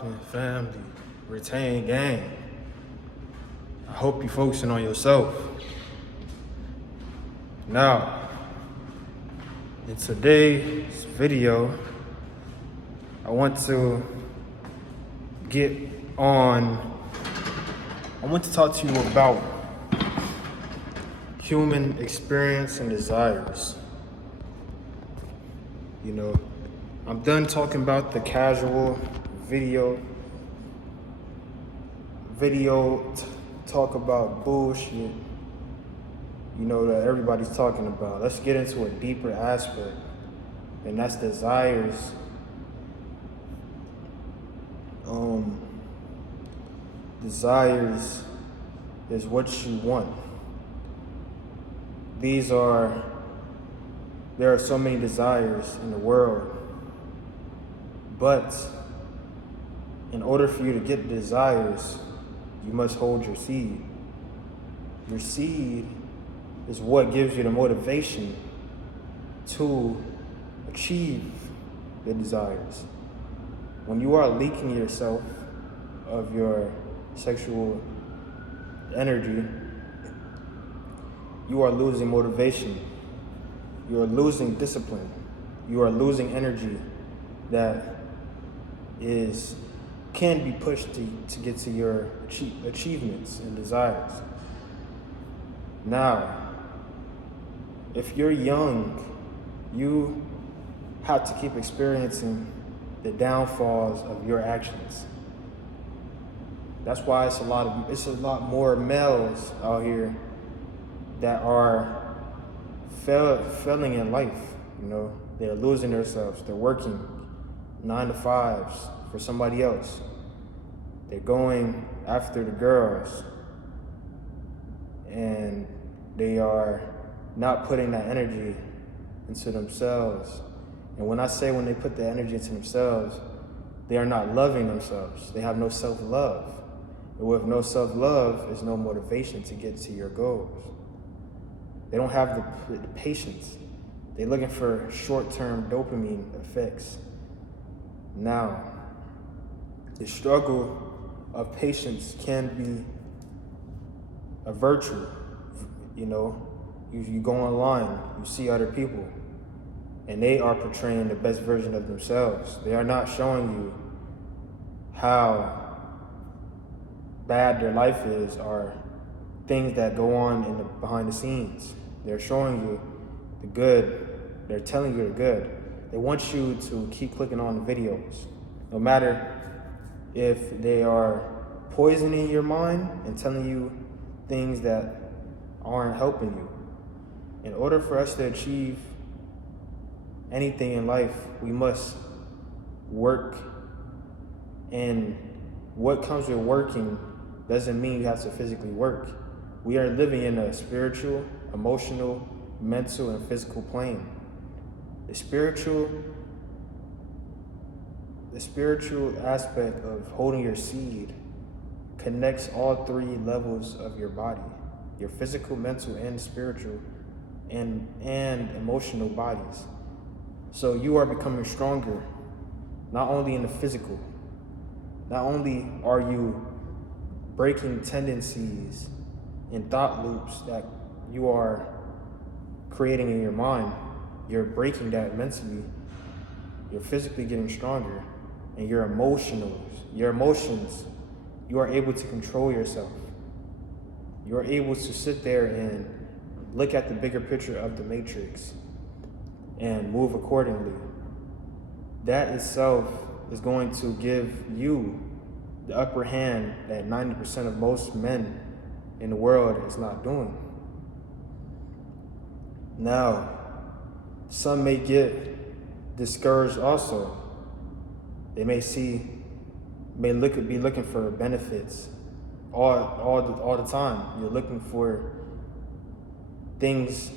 poppin', family? Retain gang. I hope you're focusing on yourself. Now, in today's video, I want to talk to you about human experience and desires. You know, I'm done talking about the casual video talk about bullshit, you know, that everybody's talking about. Let's get into a deeper aspect, and that's desires. Desires is what you want. There are so many desires in the world, but in order for you to get desires, you must hold your seed. Your seed is what gives you the motivation to achieve the desires. When you are leaking yourself of your sexual energy, you are losing motivation. You are losing discipline. You are losing energy that can be pushed to get to your achievements and desires. Now, if you're young, you have to keep experiencing the downfalls of your actions. That's why it's a lot more males out here that are failing in life. You know, they're losing themselves. They're working 9 to 5s for somebody else. They're going after the girls, and they are not putting that energy into themselves. And when they put the energy into themselves, they are not loving themselves. They have no self-love. And with no self-love, there's no motivation to get to your goals. They don't have the patience. They're looking for short-term dopamine effects. Now, the struggle of patience can be a virtue. You know, you go online, you see other people, and they are portraying the best version of themselves. They are not showing you how bad their life is or things that go on behind the scenes. They're showing you the good. They're telling you the good. They want you to keep clicking on the videos, no matter if they are poisoning your mind and telling you things that aren't helping you. In order for us to achieve anything in life, we must work. And what comes with working doesn't mean you have to physically work. We are living in a spiritual, emotional, mental, and physical plane. The spiritual aspect of holding your seed connects all 3 levels of your body: your physical, mental, and spiritual, and emotional bodies. So you are becoming stronger, not only in the physical. Not only are you breaking tendencies and thought loops that you are creating in your mind, you're breaking that mentally. You're physically getting stronger, and your emotions, you are able to control yourself. You are able to sit there and look at the bigger picture of the matrix and move accordingly. That itself is going to give you the upper hand that 90% of most men in the world is not doing. Now, some may get discouraged also. They may be looking for benefits all the time. You're looking for things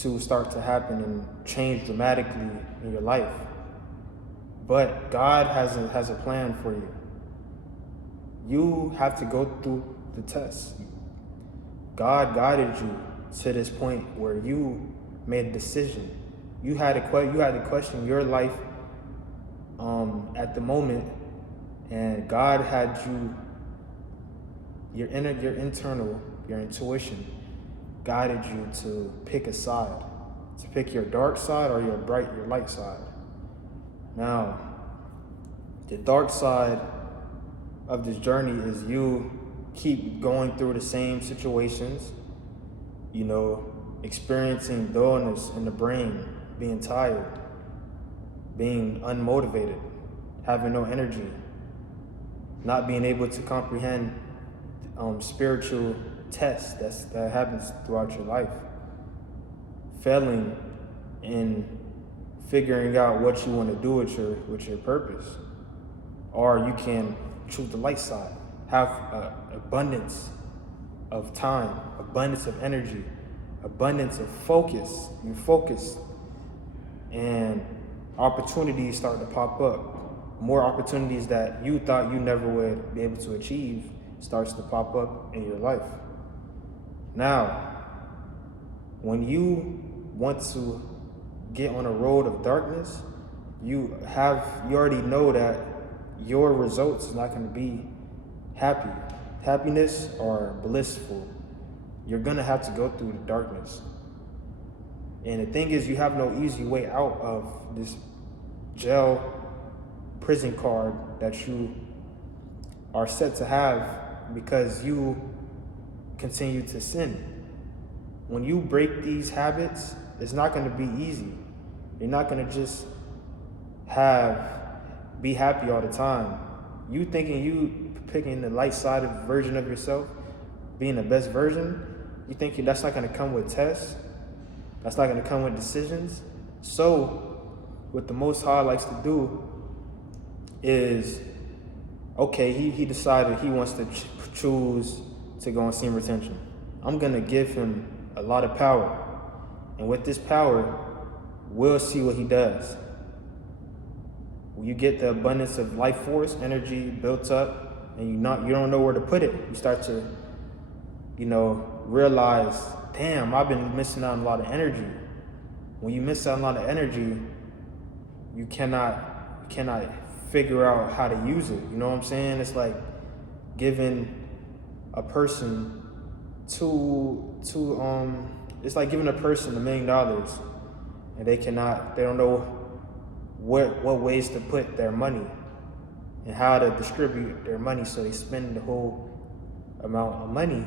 to start to happen and change dramatically in your life. But God has a plan for you. You have to go through the test. God guided you to this point where you made a decision. You had to question your life at the moment And God had you, your internal, your intuition guided you to pick a side, to pick your dark side or your light side. Now, the dark side of this journey is you keep going through the same situations, experiencing dullness in the brain, being tired, being unmotivated, having no energy, not being able to comprehend spiritual tests that happens throughout your life, failing in figuring out what you want to do with your purpose. Or you can choose the light side, have abundance of time, abundance of energy, abundance of focus. You focus, and opportunities start to pop up. More opportunities that you thought you never would be able to achieve starts to pop up in your life. Now, when you want to get on a road of darkness, you already know that your results is not going to be happiness or blissful. You're going to have to go through the darkness. And the thing is, you have no easy way out of this jail prison card that you are set to have because you continue to sin. When you break these habits, it's not going to be easy. You're not going to just be happy all the time. You thinking you picking the light side of version of yourself, being the best version, you think that's not going to come with tests? That's not going to come with decisions? So, what the Most High likes to do is, okay, he decided he wants to choose to go on semen retention. I'm going to give him a lot of power. And with this power, we'll see what he does. When you get the abundance of life force, energy built up, and you don't know where to put it, you start to, realize, damn, I've been missing out on a lot of energy. When you miss out on a lot of energy, you cannot figure out how to use it. You know what I'm saying? It's like giving a person it's like giving a person $1 million and they don't know what ways to put their money and how to distribute their money, so they spend the whole amount of money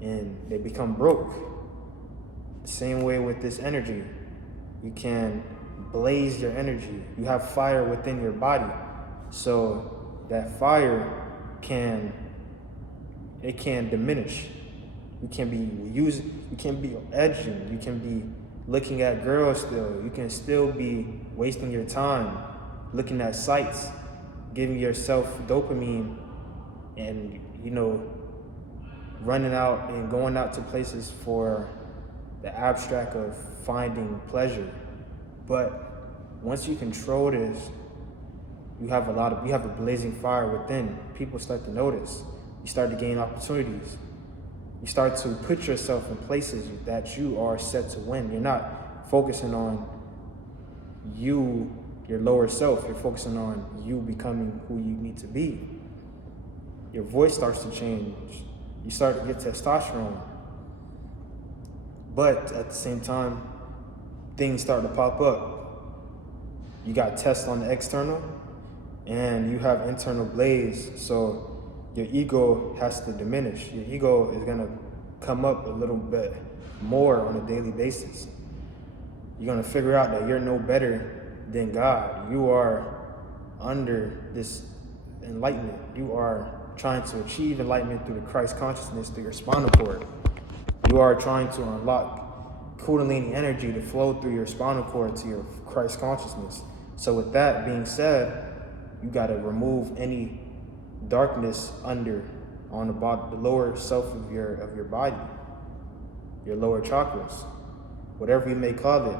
and they become broke. The same way with this energy. You can blaze your energy. You have fire within your body. So that fire can diminish. You can be edging, you can be looking at girls still, you can still be wasting your time looking at sites, giving yourself dopamine and, running out and going out to places for the abstract of finding pleasure. But once you control this, you have a blazing fire within. People start to notice. You start to gain opportunities. You start to put yourself in places that you are set to win. You're not focusing on your lower self. You're focusing on you becoming who you need to be. Your voice starts to change. You start to get testosterone. But at the same time, things start to pop up. You got tests on the external, and you have internal blaze. So your ego has to diminish. Your ego is going to come up a little bit more on a daily basis. You're going to figure out that you're no better than God. You are under this enlightenment. You are trying to achieve enlightenment through the Christ consciousness, through your spinal cord. You are trying to unlock Kundalini energy to flow through your spinal cord to your Christ consciousness. So with that being said, you got to remove any darkness on the lower self of your body, your lower chakras, whatever you may call it.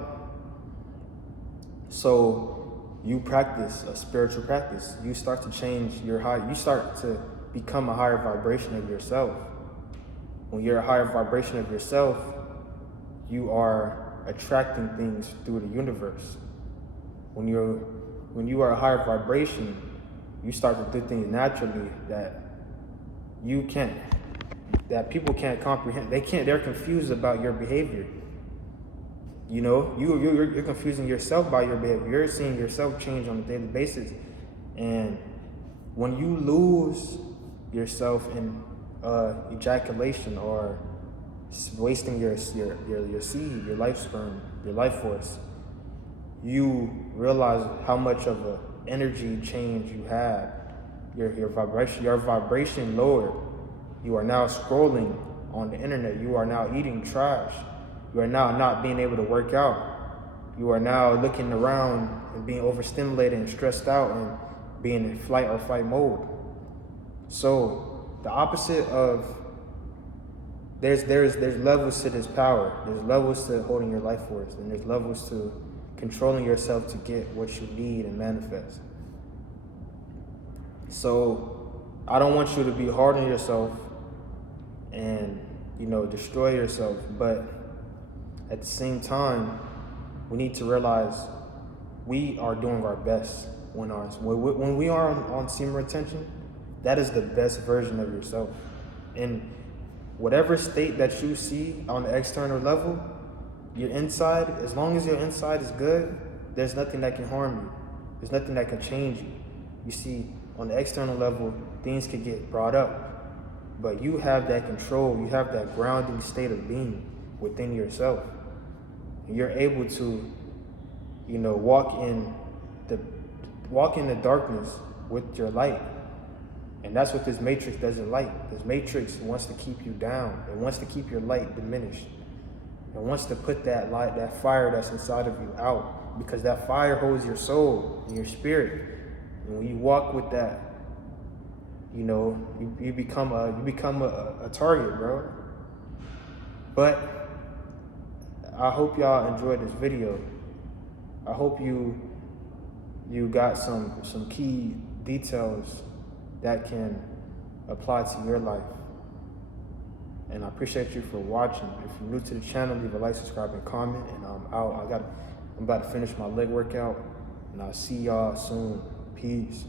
So you practice a spiritual practice. You start to change you start to become a higher vibration of yourself. When you're a higher vibration of yourself, you are attracting things through the universe. When you are a higher vibration, you start to do things naturally that people can't comprehend. They're confused about your behavior. You know, you're confusing yourself by your behavior. You're seeing yourself change on a daily basis. And when you lose yourself in ejaculation or wasting your seed, your life sperm, your life force, you realize how much of a energy change you had. Your vibration lowered. You are now scrolling on the internet. You are now eating trash. You are now not being able to work out. You are now looking around and being overstimulated and stressed out and being in flight or fight mode. So the opposite of there's levels to this power. There's levels to holding your life force, and there's levels to controlling yourself to get what you need and manifest. So I don't want you to be hard on yourself and, you know, destroy yourself, but at the same time, we need to realize we are doing our best when we are on semen retention. That is the best version of yourself. In whatever state that you see on the external level, your inside, as long as your inside is good, there's nothing that can harm you. There's nothing that can change you. You see, on the external level, things can get brought up, but you have that control. You have that grounding state of being within yourself. You're able to, you know, walk in the darkness with your light. And that's what this matrix doesn't like. This matrix wants to keep you down. It wants to keep your light diminished. It wants to put that light, that fire that's inside of you out, because that fire holds your soul and your spirit. And when you walk with that, you know, you become a target, bro. But I hope y'all enjoyed this video. I hope you got some key details that can apply to your life. And I appreciate you for watching. If you're new to the channel, leave a like, subscribe, and comment. And I'm out. I'm about to finish my leg workout, and I'll see y'all soon. Peace.